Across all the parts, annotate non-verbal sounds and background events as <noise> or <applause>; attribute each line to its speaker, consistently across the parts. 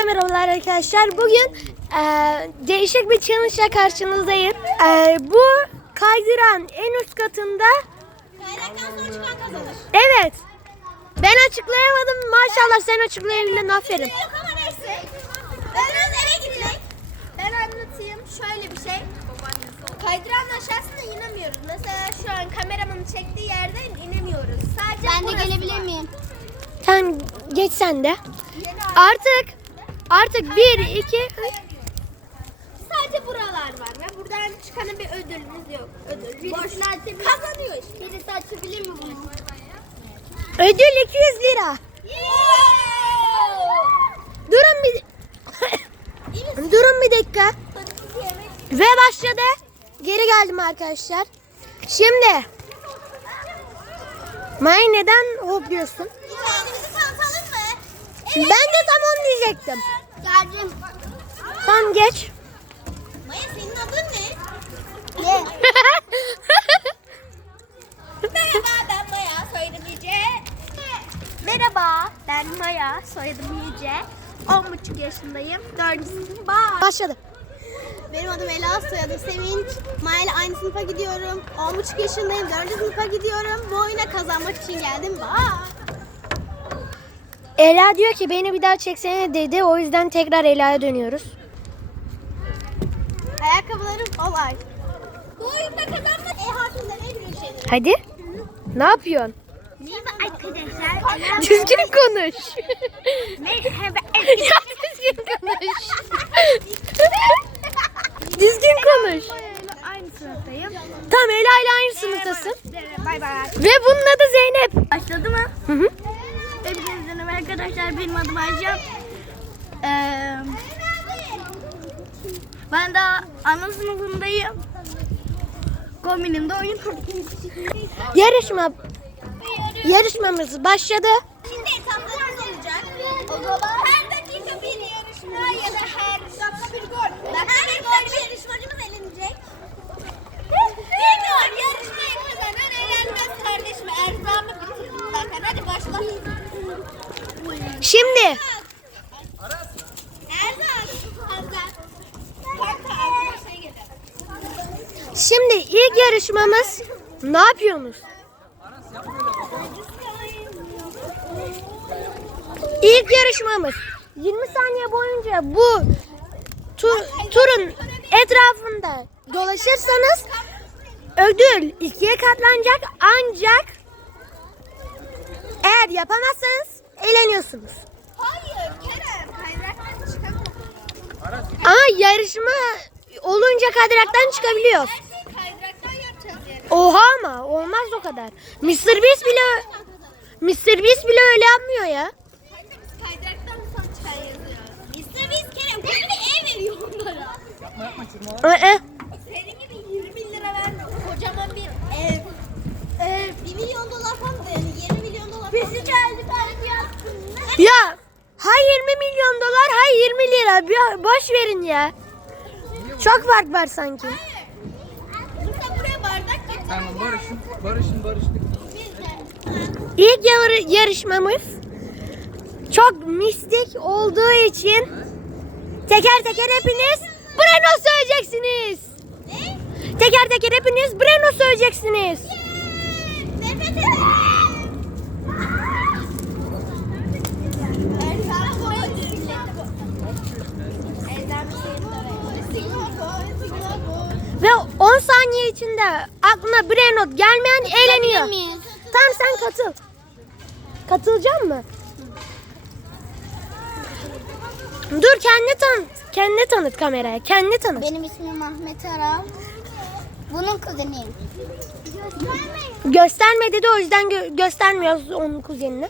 Speaker 1: Herkese merhabalar arkadaşlar. Bugün e, değişik bir challenge ile karşınızdayım. E, bu kaydıran en üst katında
Speaker 2: Kaynaktan sonra çıkan kazanır.
Speaker 1: evet ben açıklayamadım. Maşallah sen açıklayabildin. Aferin.
Speaker 2: Yok ama neyse. Eve gidecek. Ben anlatayım. Şöyle bir şey. Kaydıranın aşağısına inemiyoruz. Mesela şu an kameramın çektiği yerden inemiyoruz. Sadece
Speaker 3: Ben de
Speaker 2: burası
Speaker 3: gelebilir
Speaker 2: var.
Speaker 3: miyim?
Speaker 1: Sen geç sen de. Artık artık bir iki
Speaker 2: Sadece buralar var ve buradan çıkan bir ödülümüz yok. Ödül. Birisi kazanıyor işte.
Speaker 3: Birisi açabilir mi bunu?
Speaker 1: ödül 200 lira. Durun bir Durun bir dakika. Ve başladı. Geri geldim arkadaşlar. Şimdi May neden hopluyorsun? Ben de tam onu diyecektim.
Speaker 3: Geldim.
Speaker 1: Tam geç.
Speaker 2: Maya senin adın ne?
Speaker 3: Ne?
Speaker 2: Merhaba ben Maya soyadım Yüce. Merhaba ben Maya soyadım Yüce. 10,5 yaşındayım. 4. sınıfım Bağ.
Speaker 1: Başladı.
Speaker 2: Benim adım Ela, soyadım Sevinç. Maya ile aynı sınıfa gidiyorum. 10,5 yaşındayım. 4. sınıfa gidiyorum. Bu oyuna kazanmak için geldim. Bağ.
Speaker 1: Ela diyor ki beni bir daha çeksene dedi. O yüzden tekrar Ela'ya dönüyoruz.
Speaker 2: Ayakkabılarım olay. Bu oyunda kazanmak E harfinden en büyük şeydir.
Speaker 1: Hadi. Ne yapıyorsun?
Speaker 2: Merhaba arkadaşlar. <laughs>
Speaker 1: Düzgün konuş.
Speaker 2: Merhaba <laughs>
Speaker 1: ya düzgün konuş. düzgün konuş.
Speaker 2: Aynı sınıftayım.
Speaker 1: Tamam Ela ile aynı sınıftasın.
Speaker 2: Bay bay.
Speaker 1: Ve bunun adı Zeynep.
Speaker 2: Başladı mı?
Speaker 1: Hı hı.
Speaker 2: Hepinize merhaba arkadaşlar. Benim adım Ayşem. Ee, ben daha ana sınıfındayım. Kombinimde oyun
Speaker 1: Yarışma yarışmamız başladı.
Speaker 2: Şimdi etaplarımız olacak. O zaman her dakika bir yarışma ya da her dakika bir gol. Dakika bir gol bir yarışmacımız elenecek. Bir gol yarışmayı kazanan elenmez kardeşim. Erzamı bitirdim zaten. Hadi başla.
Speaker 1: Şimdi şimdi ilk yarışmamız ne yapıyorsunuz? İlk yarışmamız 20 saniye boyunca bu tu- turun etrafında dolaşırsanız ödül ikiye katlanacak ancak eğer yapamazsanız eğleniyorsunuz.
Speaker 2: Hayır Kerem. Kaydıraktan çıkamam.
Speaker 1: Ama yarışma olunca kaydıraktan çıkabiliyoruz.
Speaker 2: Her şeyi kaydıraktan yapacağız yani.
Speaker 1: Oha ama olmaz o kadar. Mr. Beast bile Mr. Beast bile öyle yapmıyor ya.
Speaker 2: Kanka biz kaydıraktan. İşte biz Kerem kendine ev veriyor onlara.
Speaker 1: Ee,
Speaker 2: Senin gibi 20 lira vermiyor. Kocaman bir ev. Ev. 1 milyon dolar falan da yani 20 milyon dolar Bizi geldi ben.
Speaker 1: Ya ha 20 milyon dolar ha 20 lira Bir boş verin ya. Çok fark var sanki.
Speaker 4: Tamam barışın, barışın, barıştık.
Speaker 1: İlk yar- yarışmamız çok mistik olduğu için teker teker hepiniz Breno söyleyeceksiniz.
Speaker 2: Ne?
Speaker 1: Teker teker hepiniz Breno söyleyeceksiniz. Ve 10 saniye içinde aklına Breno gelmeyen eğleniyor.
Speaker 3: miyiz?
Speaker 1: Tamam sen katıl. Katılacak mı? Dur kendi tanıt. Kendi tanıt kameraya. Kendi tanıt.
Speaker 3: Benim ismim Ahmet Aram. Bunun kuzeniyim.
Speaker 1: Gösterme dedi o yüzden gö- göstermiyoruz onun kuzenini.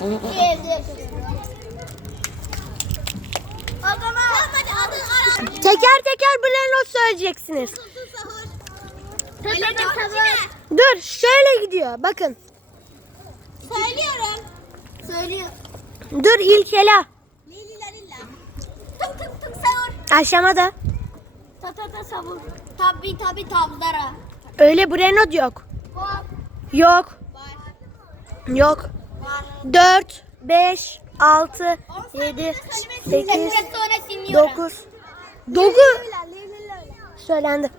Speaker 3: Evde yapıyorum.
Speaker 2: O zaman hadi adın ara.
Speaker 1: Teker teker Breno söyleyeceksiniz. Dur şöyle gidiyor bakın.
Speaker 2: Söylüyorum. Söylüyor.
Speaker 1: Dur ilk Ela.
Speaker 2: Tık tık tık sahur.
Speaker 1: Aşamada.
Speaker 2: Ta ta ta sabur. Tabi tabi tablara.
Speaker 1: Öyle Breno yok.
Speaker 2: Var.
Speaker 1: Yok.
Speaker 2: Var.
Speaker 1: Yok.
Speaker 2: Var.
Speaker 1: 4, 5, 6, 7, 8,
Speaker 3: Espresso signora.
Speaker 1: 9. 9 söylendi.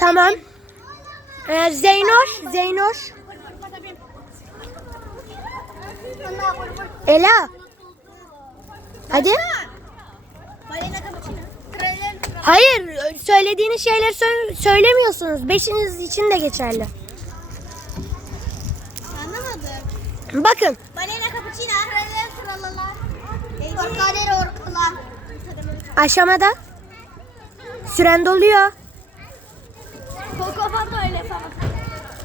Speaker 1: Tamam. Ee, Zeynoş, Zeynoş. Ela. Hadi. Hayır, söylediğiniz şeyleri sö- söylemiyorsunuz. Beşiniz için de geçerli.
Speaker 2: Anlamadım.
Speaker 1: Bakın,
Speaker 2: Balena cappuccino.
Speaker 3: Orkadere orkala.
Speaker 1: aşamada süren doluyor.
Speaker 2: Coco Fanta öyle falan.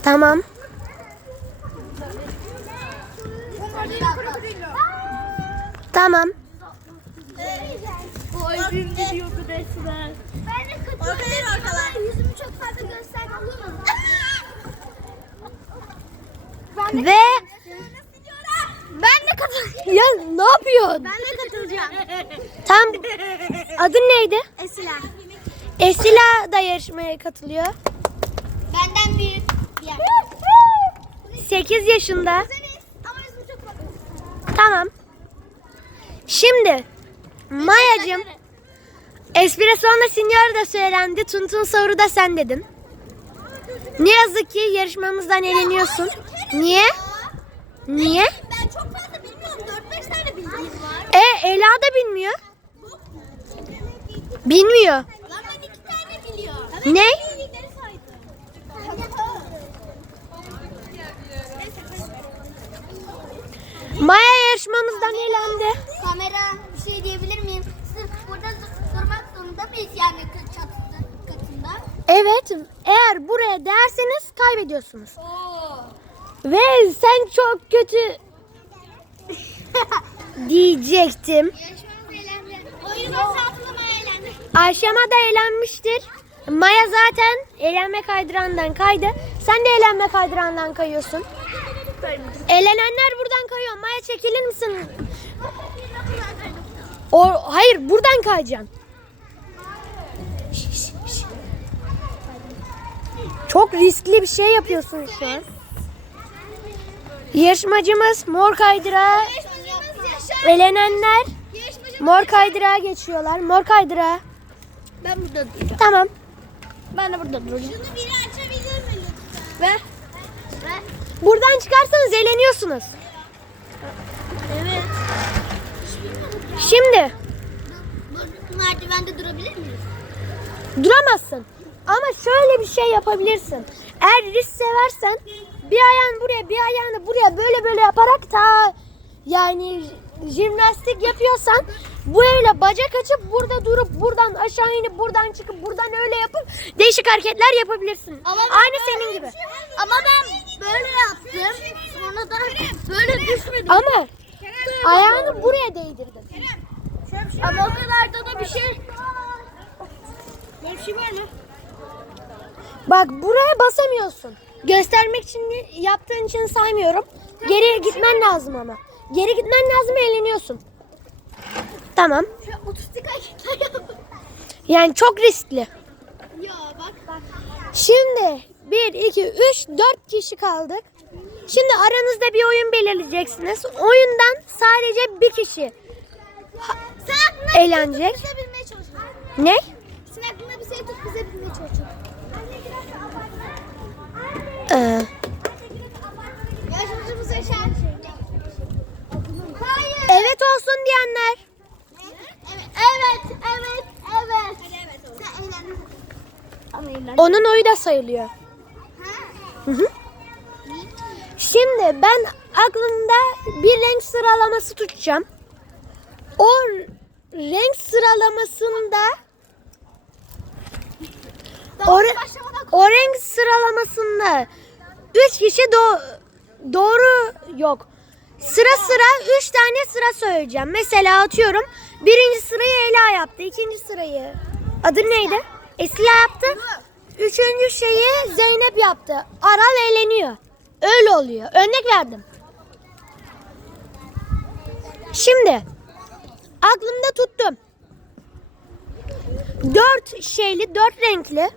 Speaker 1: Tamam. Tamam.
Speaker 2: Kalbim gidiyor bu resmen. Ben de katılıyorum. Orkalar yüzümü çok fazla göstermem olur <laughs> mu?
Speaker 1: Ve
Speaker 2: Ben de katılıyorum.
Speaker 1: ya ne yapıyorsun?
Speaker 2: Ben de katılacağım.
Speaker 1: Tam adın neydi?
Speaker 2: Esila.
Speaker 1: Esila da yarışmaya katılıyor.
Speaker 3: Benden büyük. bir yer.
Speaker 1: 8 yaşında. Tamam. Şimdi Mayacım Espresso'nda Signor da söylendi. Tuntun soru da sen dedin. Ne yazık ki yarışmamızdan eleniyorsun. Niye? Niye?
Speaker 2: Ben çok fazla bilmiyorum. 4-5 tane bildiğim var.
Speaker 1: E Ela da bilmiyor. Bilmiyor.
Speaker 2: Lan ben 2 tane biliyorum.
Speaker 1: Ne? Maya yarışmamızdan elendi.
Speaker 3: Kamera bir şey diyebilir miyim? Sırf burada dur- durmak zorunda mıyız yani çatıda katında?
Speaker 1: Evet, eğer buraya derseniz kaybediyorsunuz.
Speaker 3: Oo.
Speaker 1: Ve sen çok kötü <laughs> diyecektim. Ayşema da eğlenmiştir. Maya zaten eğlenme kaydırandan kaydı. Sen de eğlenme kaydırandan kayıyorsun. Eğlenenler buradan kayıyor. Maya çekilir misin? O, hayır buradan kayacaksın. Çok riskli bir şey yapıyorsun şu an. Yarışmacımız mor kaydırağa,
Speaker 2: Yarışmacımız yaşar.
Speaker 1: elenenler
Speaker 2: Yarışmacımız
Speaker 1: mor kaydırağa geçiyorlar. Mor kaydırağa.
Speaker 3: Ben burada duracağım.
Speaker 1: Tamam.
Speaker 3: Ben de burada duracağım.
Speaker 2: Şunu biri açabilir mi lütfen?
Speaker 1: Ve buradan çıkarsanız eğleniyorsunuz.
Speaker 2: Evet.
Speaker 1: Şimdi
Speaker 3: merdivende durabilir miyiz?
Speaker 1: duramazsın. Ama şöyle bir şey yapabilirsin. Eğer risk seversen bir ayağını buraya bir ayağını buraya böyle böyle yaparak ta yani jimnastik yapıyorsan bu elle bacak açıp burada durup buradan aşağı inip buradan çıkıp buradan öyle yapıp değişik hareketler yapabilirsin.
Speaker 3: Ama
Speaker 1: Aynı senin gibi.
Speaker 3: Ama ben böyle yaptım. Sonra da böyle düşmedim.
Speaker 1: Ama ayağını buraya değdirdin.
Speaker 3: Ama o kadar da bir şey.
Speaker 2: Böyle bir şey var mı?
Speaker 1: Bak buraya basamıyorsun. Göstermek için yaptığın için saymıyorum. Geri gitmen lazım ama. Geri gitmen lazım eğleniyorsun. Tamam.
Speaker 2: Otistik hareketler yap.
Speaker 1: Yani çok riskli.
Speaker 2: Ya bak bak.
Speaker 1: Şimdi 1, 2, 3, 4 kişi kaldık. Şimdi aranızda bir oyun belirleyeceksiniz. Oyundan sadece bir kişi
Speaker 2: Sen aklına
Speaker 1: eğlenecek.
Speaker 2: bize bilmeye çalışıyorsun.
Speaker 1: Ne?
Speaker 2: Sen aklına bir şey tut bize bilmeye.
Speaker 1: Ee,
Speaker 2: yaşar. Hayır.
Speaker 1: evet olsun diyenler.
Speaker 2: Evet. Evet. Evet.
Speaker 1: Onun oyu da sayılıyor.
Speaker 2: Ha.
Speaker 1: Hı hı. Şimdi ben aklımda bir renk sıralaması tutacağım. O renk sıralamasında o, re- o renk sıralamasında üç kişi do- doğru yok. Sıra sıra üç tane sıra söyleyeceğim. Mesela atıyorum birinci sırayı Ela yaptı. ikinci sırayı adı neydi? Esila yaptı. Üçüncü şeyi Zeynep yaptı. Aral eğleniyor. Öyle oluyor. Örnek verdim. Şimdi aklımda tuttum. Dört şeyli, dört renkli.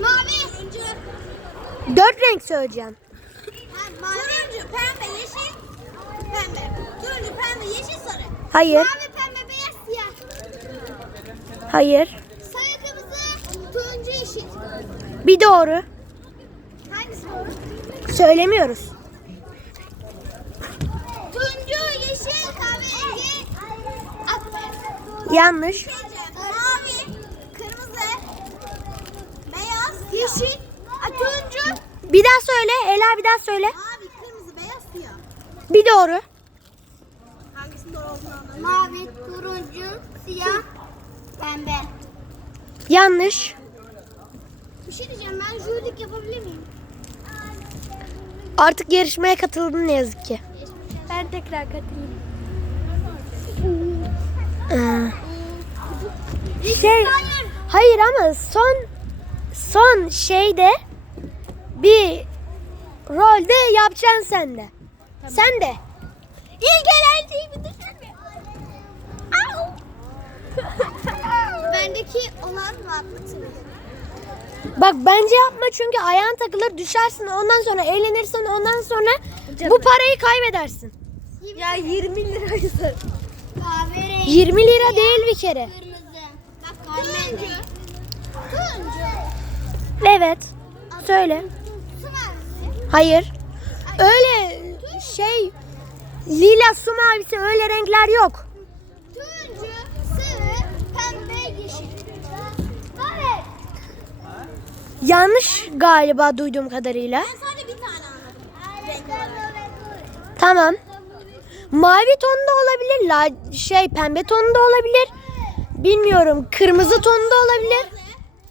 Speaker 2: Mavi.
Speaker 1: Dört renk söyleyeceğim.
Speaker 2: Turuncu. Pembe. Yeşil. pembe. Turuncu, pembe, yeşil, sarı.
Speaker 1: Hayır.
Speaker 2: Mavi, pembe, beyaz, siyah.
Speaker 1: Hayır.
Speaker 2: Sarı, kırmızı, turuncu, yeşil.
Speaker 1: Bir doğru.
Speaker 2: Hangisi doğru?
Speaker 1: Söylemiyoruz.
Speaker 2: Turuncu, yeşil, kahverengi.
Speaker 1: Yanlış.
Speaker 2: Mavi, kırmızı, beyaz, yeşil, turuncu,
Speaker 1: Bir daha söyle. Ela bir daha söyle.
Speaker 2: mavi, kırmızı, beyaz, siyah.
Speaker 1: Bir doğru.
Speaker 2: Hangisinin doğru olduğunu anlamadım.
Speaker 3: Mavi, turuncu, siyah, pembe.
Speaker 1: Yanlış.
Speaker 3: Bir şey diyeceğim ben jürilik yapabilir miyim?
Speaker 1: Artık yarışmaya katıldın ne yazık ki.
Speaker 3: Ben tekrar katılayım.
Speaker 1: Ee, şey, hayır ama son son şeyde bir rolde yapacaksın sen de. Sen de.
Speaker 2: İlk eğlenceyi. <laughs> Bendeki olan rahatlatır.
Speaker 1: Bak bence yapma çünkü ayağın takılır düşersin ondan sonra eğlenirsin ondan sonra bu parayı kaybedersin.
Speaker 2: Ya 20 liraydı.
Speaker 3: Kahverengi,
Speaker 1: 20 lira değil bir kere.
Speaker 3: kırmızı.
Speaker 2: Bak turuncu. Turuncu.
Speaker 1: Evet. Söyle. Hayır. Öyle şey lila su mavisi öyle renkler yok.
Speaker 2: Turuncu, sarı, pembe, yeşil. Evet.
Speaker 1: Yanlış galiba duyduğum kadarıyla.
Speaker 2: Ben sadece bir tane anladım.
Speaker 1: Tamam. Mavi tonda olabilir, la şey pembe tonda olabilir. Bilmiyorum. Kırmızı tonda olabilir.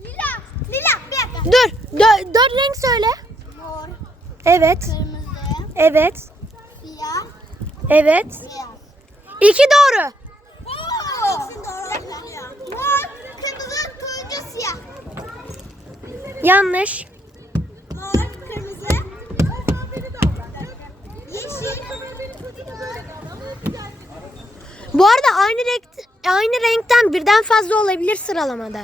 Speaker 2: Lila. Lila. Bir dakika.
Speaker 1: Dur. dö- dört renk söyle. Evet.
Speaker 2: kırmızı,
Speaker 1: Evet.
Speaker 2: siyah,
Speaker 1: Evet.
Speaker 2: beyaz.
Speaker 1: İki doğru.
Speaker 2: Mor, kırmızı, turuncu, siyah.
Speaker 1: Yanlış.
Speaker 2: Mor, kırmızı, yeşil,
Speaker 1: Bu arada aynı renk aynı renkten birden fazla olabilir sıralamada.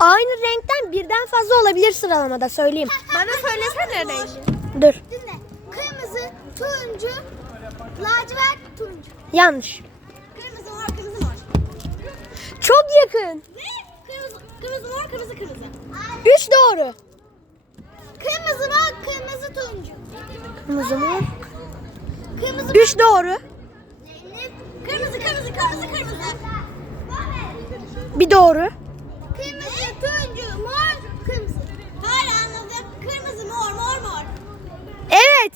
Speaker 1: Aynı renkten birden fazla olabilir sıralamada söyleyeyim.
Speaker 2: Bana söylesene rengi.
Speaker 1: Dur.
Speaker 2: Dinle. Kırmızı, turuncu, lacivert, turuncu.
Speaker 1: Yanlış.
Speaker 2: Kırmızı, mor, kırmızı, mor.
Speaker 1: Çok yakın.
Speaker 2: Ne? Kırmızı, kırmızı, mor, kırmızı, kırmızı.
Speaker 1: Üç doğru.
Speaker 2: Kırmızı, mor, kırmızı, turuncu.
Speaker 1: Kırmızı mı?
Speaker 2: Kırmızı,
Speaker 1: Üç doğru.
Speaker 2: Kırmızı, kırmızı, kırmızı, kırmızı.
Speaker 1: Bir doğru.
Speaker 2: Kırmızı, turuncu, mor, kırmızı. Hayır anladım. Kırmızı, mor, mor, mor.
Speaker 1: Evet.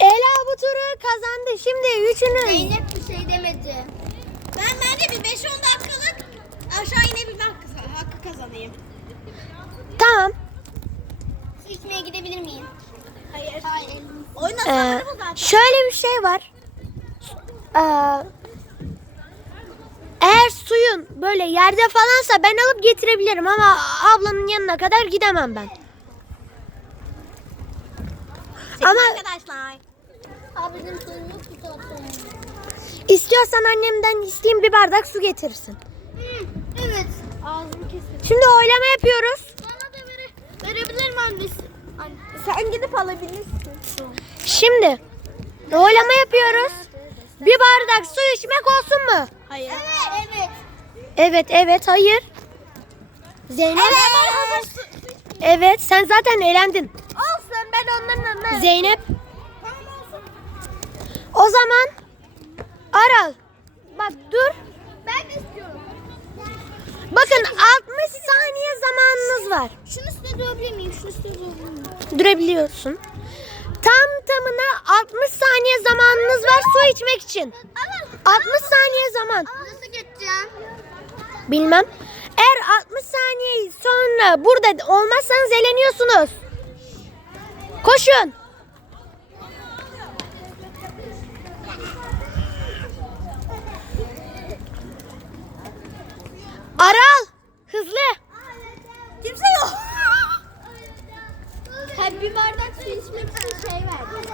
Speaker 1: Ela bu turu kazandı. Şimdi üçünü.
Speaker 3: Zeynep bir şey demedi.
Speaker 2: Ben bence bir 5-10 dakikalık aşağı inebilme hakkı, hakkı kazanayım.
Speaker 1: Tamam.
Speaker 3: Su içmeye gidebilir miyim?
Speaker 2: Hayır.
Speaker 3: Hayır.
Speaker 2: Oyunda
Speaker 1: Ee, şöyle bir şey var. Ee, eğer suyun böyle yerde falansa ben alıp getirebilirim ama ablanın yanına kadar gidemem ben. Ama
Speaker 2: arkadaşlar.
Speaker 3: Suyun yok ki
Speaker 1: istiyorsan annemden isteyeyim bir bardak su getirsin.
Speaker 3: Evet. Ağzımı kesin.
Speaker 1: Şimdi oylama yapıyoruz.
Speaker 3: Bana da vere, verebilir mi annesi? Anne.
Speaker 2: Sen gidip alabilirsin.
Speaker 1: Şimdi oylama yapıyoruz. Bir bardak su içmek olsun mu?
Speaker 2: Hayır.
Speaker 3: Evet. Evet.
Speaker 1: Evet, evet, hayır. Zeynep.
Speaker 2: Evet.
Speaker 1: Evet, sen zaten eğlendin.
Speaker 2: Olsun ben onların.
Speaker 1: Zeynep.
Speaker 2: Tamam olsun.
Speaker 1: O zaman Aral. Bak dur.
Speaker 2: Ben de istiyorum.
Speaker 1: Bakın 60 saniye zamanınız var.
Speaker 2: Şunu üstüne durabilir miyim? Şunu üstüne durabilir miyim?
Speaker 1: Durabiliyorsun. Tam tamına 60 saniye zamanınız var su içmek için. 60 saniye zaman.
Speaker 3: Nasıl geçeceğim?
Speaker 1: Bilmem. Eğer 60 saniye sonra burada olmazsanız eleniyorsunuz. Koşun. Aral. Hızlı.
Speaker 2: Kimse yok.
Speaker 3: Hem bir bardak su içmek için şey verdi.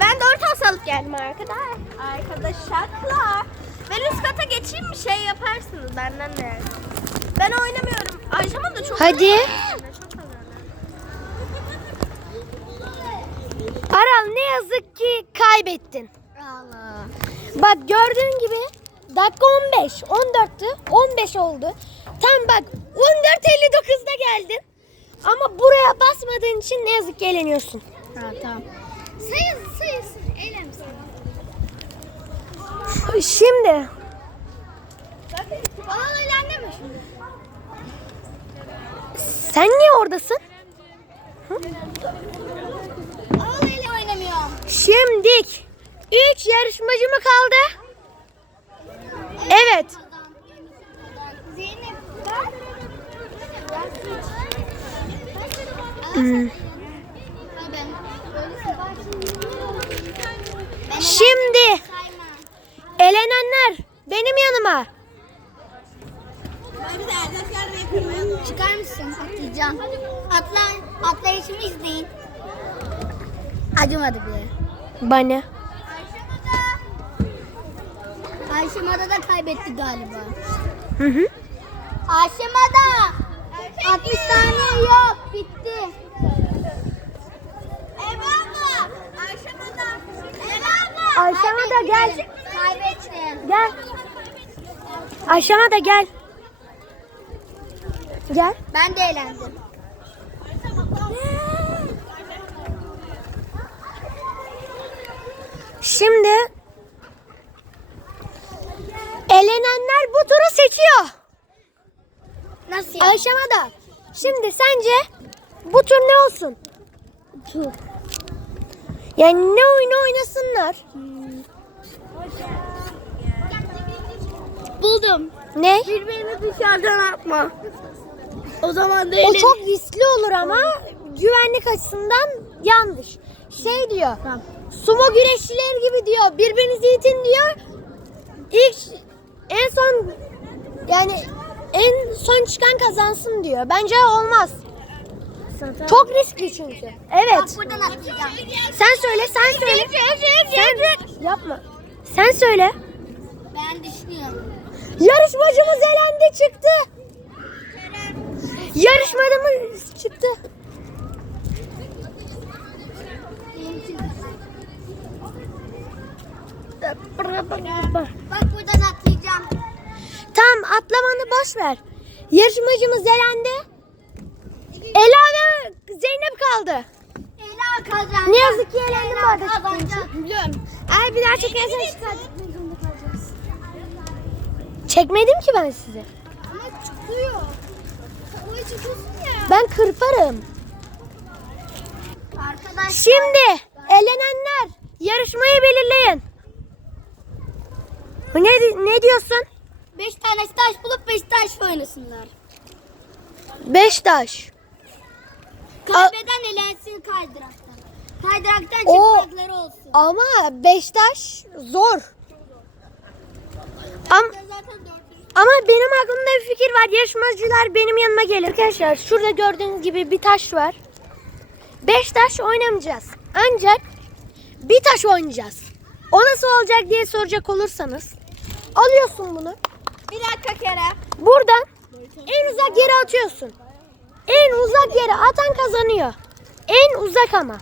Speaker 2: Ben de orta hastalık geldim arkadaşlar. Arkadaşlar. Ben üst kata geçeyim mi? Şey yaparsınız benden de. Ben oynamıyorum. Ayşeman da çok
Speaker 1: Hadi. Aral ne yazık ki kaybettin.
Speaker 3: Allah.
Speaker 1: Bak gördüğün gibi dakika 15. 14'tü. 15 oldu. Tam bak 14.59'da geldin. Ama buraya basmadığın için ne yazık ki eğleniyorsun.
Speaker 3: Ha tamam. Sayın sayısın. Eylem
Speaker 1: Şimdi
Speaker 3: Aa eğlendi mi şimdi?
Speaker 1: sen niye oradasın?
Speaker 3: Aa eyle oynamıyorum.
Speaker 1: Şimdik 3 yarışmacı mı kaldı? Evet.
Speaker 3: Zeynep.
Speaker 1: Hmm.
Speaker 3: Ben
Speaker 1: Şimdi elenenler benim yanıma.
Speaker 3: Çıkar mısın? Atlayacağım. Atla, atlayışımı izleyin. Acımadı bile.
Speaker 1: Bana.
Speaker 3: Ayşemada da kaybetti galiba.
Speaker 1: Hı hı.
Speaker 3: Ayşemada 60 saniye yok. Bitti.
Speaker 1: Ayşem'e de gel. Gel. Ayşem'e de gel. Gel.
Speaker 3: Ben de eğlendim.
Speaker 1: Şimdi elenenler bu turu seçiyor.
Speaker 3: Nasıl ya?
Speaker 1: Ayşem'e de. Şimdi sence bu tur ne olsun? Tur. Yani ne oyunu oynasınlar?
Speaker 3: Buldum.
Speaker 1: Ne?
Speaker 3: Birbirimi dışarıdan atma. O zaman da
Speaker 1: O çok riskli olur ama güvenlik açısından yanlış. Şey diyor. Sumo güreşçileri gibi diyor. Birbirinizi itin diyor. İlk en son yani en son çıkan kazansın diyor. Bence olmaz. Çok riskli çünkü. Evet.
Speaker 3: Bak buradan atlayacağım.
Speaker 1: Sen söyle, sen söyle. Sen yapma. Sen söyle.
Speaker 3: Ben düşünüyorum.
Speaker 1: Yarışmacımız elendi çıktı. Yarışmacımız çıktı.
Speaker 3: Bak buradan atlayacağım.
Speaker 1: Tamam atlamanı boş ver. Yarışmacımız elendi. Ela ve Zeynep kaldı.
Speaker 3: Ela.
Speaker 1: Ne yazık ki elendim bu arada. Biliyorum. Eğer bir daha çekerseniz Çekmedim ki ben sizi.
Speaker 3: Ama çıkıyor. Havaya çıkıyorsun ya.
Speaker 1: Ben kırparım.
Speaker 3: Arkadaş.
Speaker 1: Şimdi elenenler yarışmayı belirleyin. Ne, ne diyorsun?
Speaker 3: 5 tane taş bulup 5 taş oynasınlar.
Speaker 1: Beştaş.
Speaker 3: Kaybeden elensin kaydıraktan. Kaydıraktan
Speaker 1: O-
Speaker 3: çıkmakları olsun.
Speaker 1: Ama Beştaş zor. Am
Speaker 3: Zaten 400.
Speaker 1: ama benim aklımda bir fikir var. Yarışmacılar benim yanıma gelir. Arkadaşlar şurada gördüğünüz gibi bir taş var. Beş taş oynamayacağız. Ancak bir taş oynayacağız. O nasıl olacak diye soracak olursanız. Alıyorsun bunu.
Speaker 2: Bir dakika Kerem.
Speaker 1: Buradan en uzak yere atıyorsun. En uzak yere atan kazanıyor. En uzak ama.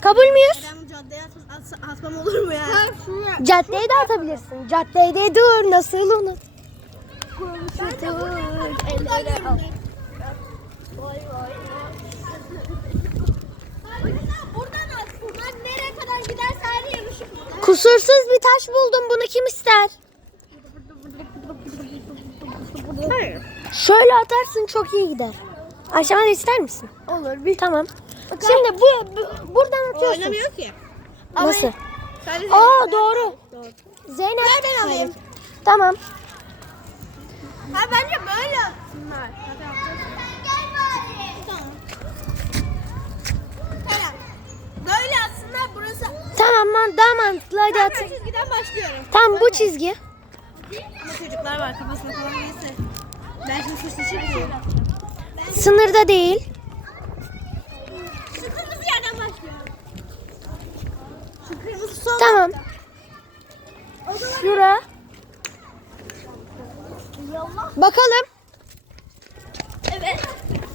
Speaker 1: Kabul müyüz?
Speaker 2: Ben bu caddeye at, at, atmam olur mu ya?
Speaker 1: Caddeye de atabilirsin. Caddede dur nasıl unut.
Speaker 2: Buradan at. Buradan nereye kadar giderse her yarışım.
Speaker 1: Kusursuz bir taş buldum. Bunu kim ister? Şöyle atarsın çok iyi gider. Aşağıda ister misin?
Speaker 2: Olur. Bir
Speaker 1: Tamam. Şimdi bu, bu- buradan atıyorsun.
Speaker 2: oynamıyor ki.
Speaker 1: Nasıl?
Speaker 2: Sadece
Speaker 1: Aa doğru. Zeynep.
Speaker 2: ben alayım.
Speaker 1: Tamam.
Speaker 2: Ha bence böyle atsınlar.
Speaker 3: Gel bari.
Speaker 2: Tamam. Kerem. Böyle atsınlar burası.
Speaker 1: Tamam man daha mantıklı hadi
Speaker 2: Ben
Speaker 1: at.
Speaker 2: çizgiden başlıyorum.
Speaker 1: Tam bu çizgi.
Speaker 2: Ama çocuklar var kafasına falan neyse. Ben şimdi suç seçeyim.
Speaker 1: Sınırda değil.
Speaker 2: Şu kırmızı yerden başlıyorum. Şu kırmızı sol.
Speaker 1: Tamam. Şura. Bakalım.
Speaker 2: Evet.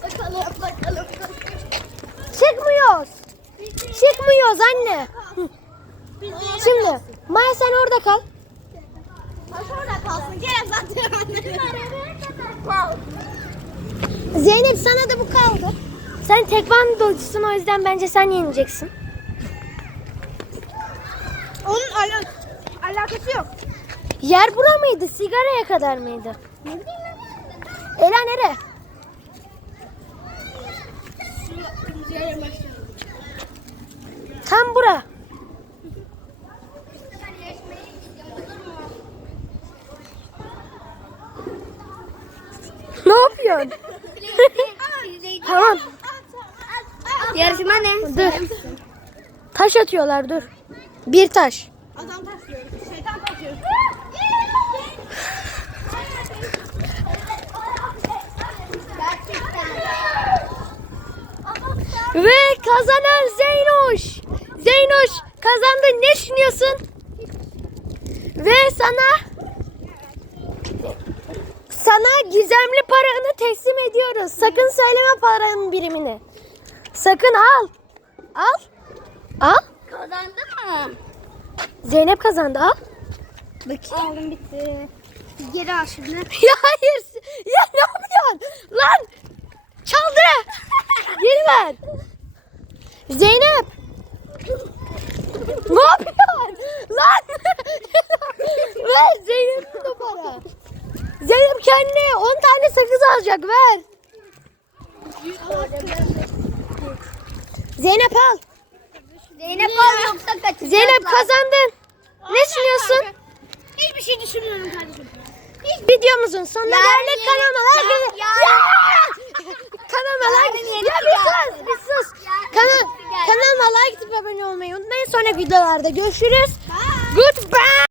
Speaker 2: Bakalım bakalım.
Speaker 1: Çıkmıyoruz. Çıkmıyoruz anne. Şimdi Maya sen orada kal.
Speaker 2: Orada kalsın. Kerem zaten
Speaker 1: Zeynep sana da bu kaldı. Sen tekvandocusun o yüzden bence sen yeneceksin.
Speaker 2: Onun ala alakası yok.
Speaker 1: Yer bura mıydı? Sigaraya kadar mıydı?
Speaker 2: Ne bileyim
Speaker 1: Ela nere? Tam bura. ne yapıyorsun? <laughs> tamam.
Speaker 3: Yarışma ne?
Speaker 1: Dur. Taş atıyorlar dur. Bir taş.
Speaker 2: Adam taşlıyor. Şeytan taşlıyor.
Speaker 1: Ve kazanan Zeynoş. Zeynoş kazandı. Ne düşünüyorsun? Ve sana sana gizemli paranı teslim ediyoruz. Sakın söyleme paranın birimini. Sakın al. Al. Al.
Speaker 3: Kazandı mı?
Speaker 1: Zeynep kazandı. Al.
Speaker 2: Bakayım. Aldım bitti. Geri al şimdi. <laughs>
Speaker 1: ya hayır. Ya ne yapıyorsun? Lan. Çaldı. <laughs> Geri ver. Zeynep. ne yapıyorsun? Lan. ver Zeynep'in de para. Zeynep kendine 10 tane alacak ver. Zeynep al.
Speaker 3: Zeynep al yoksa kaçacak.
Speaker 1: Zeynep kazandın. Ne düşünüyorsun?
Speaker 2: Hiçbir şey düşünmüyorum kardeşim.
Speaker 1: Videomuzun sonuna geldik. Kanalıma
Speaker 3: yarın-
Speaker 1: Kanalıma like. Ya bir sus, bir sus.
Speaker 3: Yarın
Speaker 1: Kana
Speaker 3: yeni gel.
Speaker 1: kanalıma like atıp abone olmayı unutmayın. Sonraki videolarda görüşürüz. Goodbye.